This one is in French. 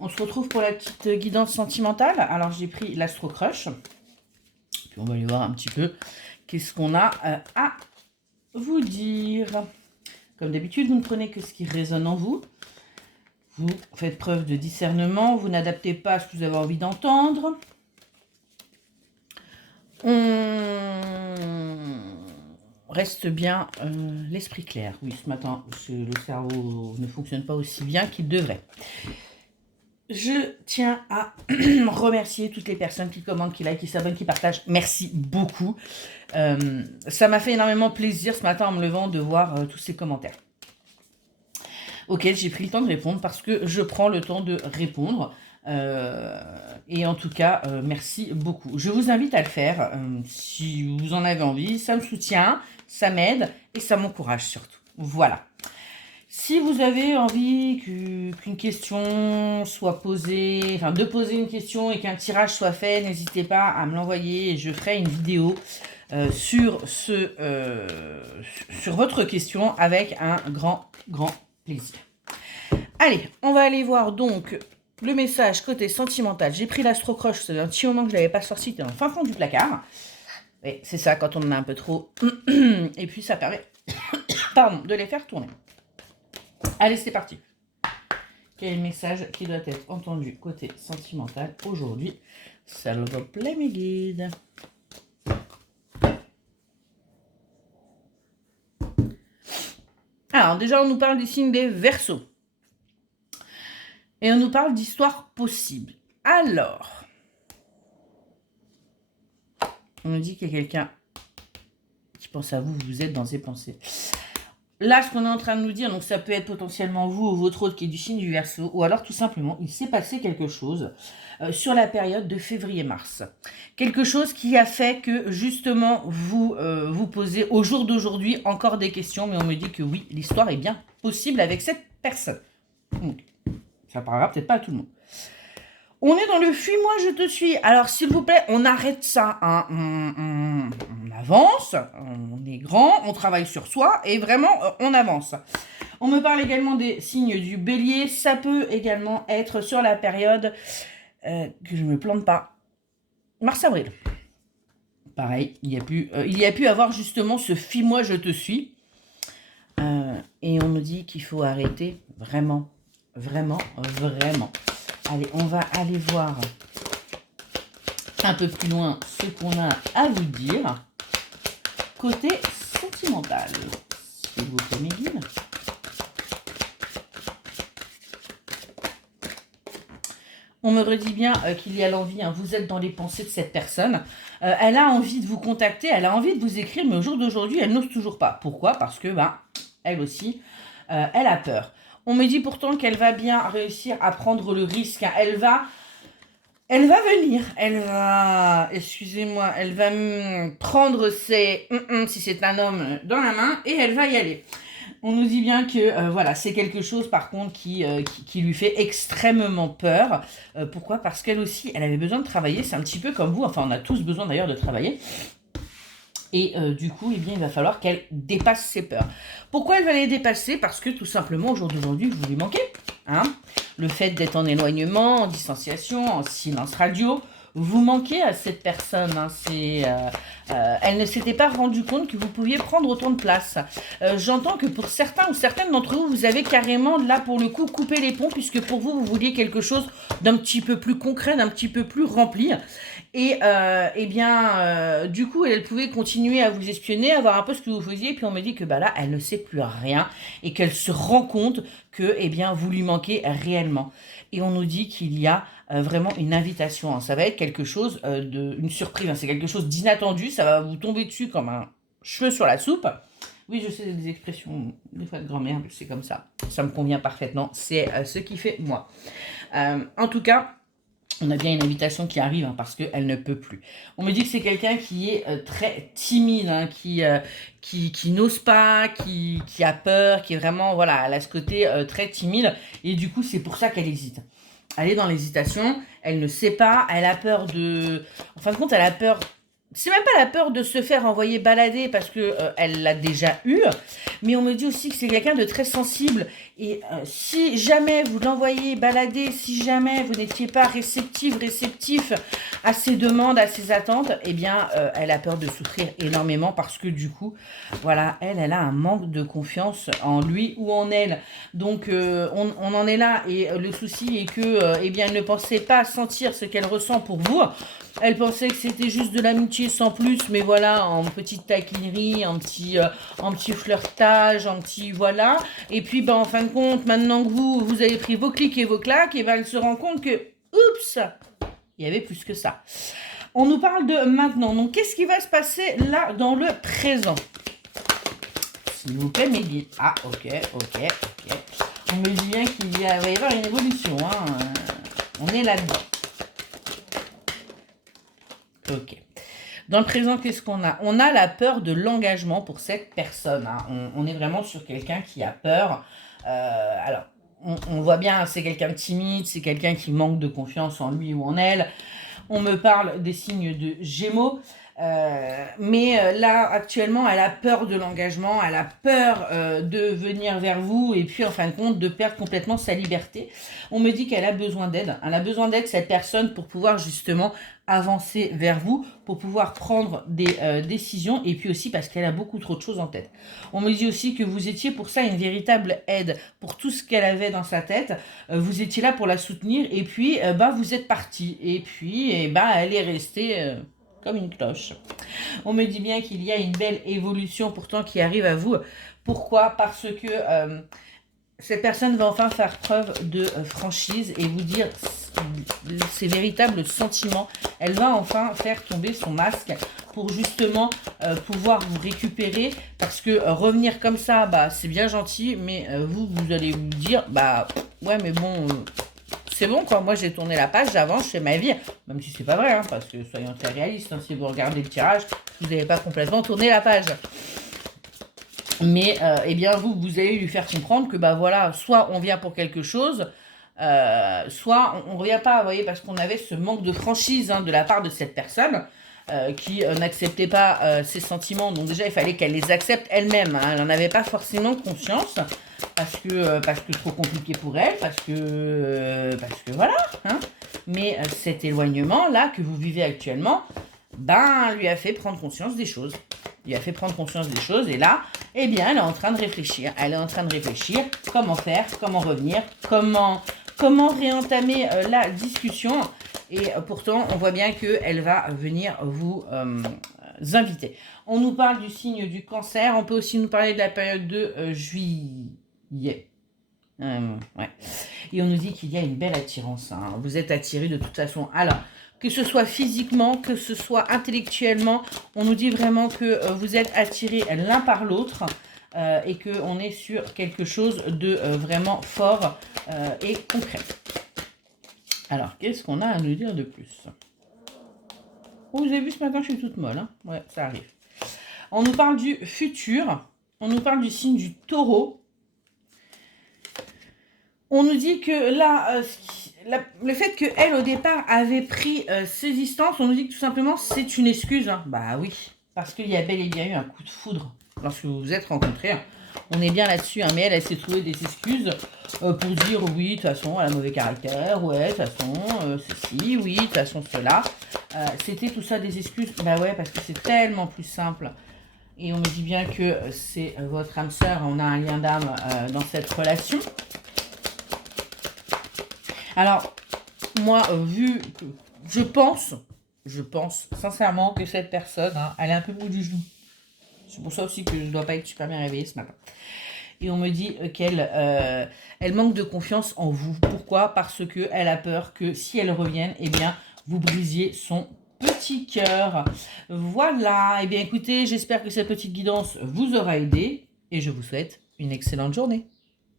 On se retrouve pour la petite guidance sentimentale. Alors, j'ai pris l'Astro Crush. Puis, on va aller voir un petit peu qu'est-ce qu'on a à vous dire. Comme d'habitude, vous ne prenez que ce qui résonne en vous. Vous faites preuve de discernement. Vous n'adaptez pas à ce que vous avez envie d'entendre. On reste bien l'esprit clair. Oui, ce matin, le cerveau ne fonctionne pas aussi bien qu'il devrait. Je tiens à remercier toutes les personnes qui commentent, qui likent, qui s'abonnent, qui partagent. Merci beaucoup. Ça m'a fait énormément plaisir ce matin en me levant de voir tous ces commentaires auxquels j'ai pris le temps de répondre parce que je prends le temps de répondre. Et en tout cas, merci beaucoup. Je vous invite à le faire si vous en avez envie. Ça me soutient, ça m'aide et ça m'encourage surtout. Voilà. Si vous avez envie qu'une question soit posée, enfin de poser une question et qu'un tirage soit fait, n'hésitez pas à me l'envoyer et je ferai une vidéo sur votre question avec un grand plaisir. Allez, on va aller voir donc le message côté sentimental. J'ai pris l'Astro Crush, c'est un petit moment que je ne l'avais pas sorti, c'était dans le fin fond du placard. Et c'est ça quand on en a un peu trop. Et puis ça permet pardon, de les faire tourner. Allez, c'est parti. Quel est le message qui doit être entendu côté sentimental aujourd'hui? S'il vous plaît, mes guides. Alors, déjà, on nous parle des signes des Verseaux. Et on nous parle d'histoires possibles. Alors, on nous dit qu'il y a quelqu'un qui pense à vous, vous êtes dans ses pensées. Là, ce qu'on est en train de nous dire, donc ça peut être potentiellement vous ou votre autre qui est du signe du Verseau, ou alors tout simplement, il s'est passé quelque chose sur la période de février-mars. Quelque chose qui a fait que justement, vous vous posez au jour d'aujourd'hui encore des questions, mais on me dit que oui, l'histoire est bien possible avec cette personne. Donc, ça parlera peut-être pas à tout le monde. On est dans le fuis-moi, je te suis. Alors, s'il vous plaît, on arrête ça. Hein. On avance, on est grand, on travaille sur soi et vraiment, on avance. On me parle également des signes du bélier. Ça peut également être sur la période que je ne me plante pas. Mars-avril. Pareil, il y a pu avoir justement ce fuis-moi, je te suis. Et on nous dit qu'il faut arrêter vraiment. Allez, on va aller voir un peu plus loin ce qu'on a à vous dire. Côté sentimental, s'il vous plaît, mes guides. On me redit bien qu'il y a l'envie, hein, vous êtes dans les pensées de cette personne. Elle a envie de vous contacter, elle a envie de vous écrire, mais au jour d'aujourd'hui, elle n'ose toujours pas. Pourquoi? Parce que, elle aussi, elle a peur. On me dit pourtant qu'elle va bien réussir à prendre le risque. Hein. Elle va venir. Elle va, excusez-moi, elle va prendre ses, si c'est un homme, dans la main et elle va y aller. On nous dit bien que voilà, c'est quelque chose par contre qui lui fait extrêmement peur. Pourquoi? Parce qu'elle aussi, elle avait besoin de travailler. C'est un petit peu comme vous. Enfin, on a tous besoin d'ailleurs de travailler. Et du coup, eh bien, il va falloir qu'elle dépasse ses peurs. Pourquoi elle va les dépasser? Parce que tout simplement, au jour d'aujourd'hui, vous lui manquez. Hein, le fait d'être en éloignement, en distanciation, en silence radio, vous manquez à cette personne. Hein, elle ne s'était pas rendue compte que vous pouviez prendre autant de place. J'entends que pour certains ou certaines d'entre vous, vous avez carrément, là, pour le coup, coupé les ponts, puisque pour vous, vous vouliez quelque chose d'un petit peu plus concret, d'un petit peu plus rempli. Et eh bien, du coup, elle pouvait continuer à vous espionner, à voir un peu ce que vous faisiez. Et puis on me dit que là, elle ne sait plus rien et qu'elle se rend compte que, eh bien, vous lui manquez réellement. Et on nous dit qu'il y a vraiment une invitation. Hein. Ça va être quelque chose une surprise. Hein. C'est quelque chose d'inattendu. Ça va vous tomber dessus comme un cheveu sur la soupe. Oui, je sais des expressions des fois de grand-mère, c'est comme ça. Ça me convient parfaitement. C'est ce qui fait moi. En tout cas, on a bien une invitation qui arrive hein, parce qu'elle ne peut plus. On me dit que c'est quelqu'un qui est très timide, hein, qui n'ose pas, qui a peur, qui est vraiment, voilà, elle a ce côté très timide. Et du coup, c'est pour ça qu'elle hésite. Elle est dans l'hésitation, elle ne sait pas, elle a peur de... En fin de compte, elle a peur c'est même pas la peur de se faire envoyer balader parce que elle l'a déjà eu, mais on me dit aussi que c'est quelqu'un de très sensible et si jamais vous l'envoyez balader, si jamais vous n'étiez pas réceptif à ses demandes, à ses attentes, eh bien elle a peur de souffrir énormément parce que du coup, voilà, elle a un manque de confiance en lui ou en elle. Donc on en est là et le souci est que eh bien elle ne pensait pas sentir ce qu'elle ressent pour vous. Elle pensait que c'était juste de l'amitié sans plus, mais voilà, en petite taquinerie, en petit flirtage, en petit voilà. Et puis, ben, en fin de compte, maintenant que vous avez pris vos clics et vos claques, et ben, elle se rend compte que, oups, il y avait plus que ça. On nous parle de maintenant. Donc, qu'est-ce qui va se passer là dans le présent? S'il vous plaît, mes guides. Ah, ok. On me dit bien qu'il va y avoir une évolution. Hein. On est là-dedans. Ok. Dans le présent, qu'est-ce qu'on a? On a la peur de l'engagement pour cette personne. Hein. On est vraiment sur quelqu'un qui a peur. Alors, on voit bien, c'est quelqu'un de timide, c'est quelqu'un qui manque de confiance en lui ou en elle. On me parle des signes de Gémeaux. Mais là, actuellement, elle a peur de l'engagement, elle a peur de venir vers vous et puis, en fin de compte, de perdre complètement sa liberté. On me dit qu'elle a besoin d'aide. Elle a besoin d'aide, cette personne, pour pouvoir justement avancer vers vous, pour pouvoir prendre des décisions et puis aussi parce qu'elle a beaucoup trop de choses en tête. On me dit aussi que vous étiez pour ça une véritable aide pour tout ce qu'elle avait dans sa tête. Vous étiez là pour la soutenir et puis, bah, vous êtes parti. Et puis, bah, elle est restée... comme une cloche. On me dit bien qu'il y a une belle évolution pourtant qui arrive à vous. Pourquoi? Parce que cette personne va enfin faire preuve de franchise et vous dire ses véritables sentiments. Elle va enfin faire tomber son masque pour justement pouvoir vous récupérer parce que revenir comme ça, bah, c'est bien gentil, mais vous allez vous dire, bah ouais mais bon... c'est bon quoi, moi j'ai tourné la page, j'avance, je fais ma vie, même si c'est pas vrai, hein, parce que soyons très réalistes, hein, si vous regardez le tirage, vous n'avez pas complètement tourné la page. Mais eh bien vous allez lui faire comprendre que bah voilà, soit on vient pour quelque chose, soit on ne revient pas, vous voyez, parce qu'on avait ce manque de franchise hein, de la part de cette personne qui n'acceptait pas ses sentiments. Donc déjà, il fallait qu'elle les accepte elle-même. Hein. Elle n'en avait pas forcément conscience parce que trop compliqué pour elle, parce que voilà. Hein. Mais cet éloignement-là que vous vivez actuellement, ben, lui a fait prendre conscience des choses. Lui a fait prendre conscience des choses et là, eh bien, elle est en train de réfléchir. Elle est en train de réfléchir comment faire, comment revenir, comment réentamer la discussion. Et pourtant, on voit bien qu'elle va venir vous inviter. On nous parle du signe du cancer. On peut aussi nous parler de la période de juillet. Ouais. Et on nous dit qu'il y a une belle attirance. Hein. Vous êtes attirés de toute façon. Alors, que ce soit physiquement, que ce soit intellectuellement, on nous dit vraiment que vous êtes attirés l'un par l'autre et qu'on est sur quelque chose de vraiment fort et concret. Alors, qu'est-ce qu'on a à nous dire de plus? Oh, vous avez vu ce matin, je suis toute molle. Hein, ouais, ça arrive. On nous parle du futur. On nous parle du signe du taureau. On nous dit que là, le fait qu'elle, au départ, avait pris ses distances, on nous dit que tout simplement, c'est une excuse. Hein. Bah oui, parce qu'il y a bel et bien eu un coup de foudre lorsque vous vous êtes rencontrés. Hein. On est bien là-dessus, hein, mais elle s'est trouvée des excuses pour dire oui, de toute façon, elle a mauvais caractère, ouais, de toute façon, ceci, oui, de toute façon, cela. C'était tout ça des excuses. Bah ouais, parce que c'est tellement plus simple. Et on me dit bien que c'est votre âme sœur, on a un lien d'âme dans cette relation. Alors, moi, vu que je pense sincèrement que cette personne, hein, elle est un peu mou du genou. C'est pour ça aussi que je ne dois pas être super bien réveillée ce matin. Et on me dit qu'elle elle manque de confiance en vous. Pourquoi? Parce qu'elle a peur que si elle revienne, eh bien, vous brisiez son petit cœur. Voilà. Eh bien, écoutez, j'espère que cette petite guidance vous aura aidé et je vous souhaite une excellente journée.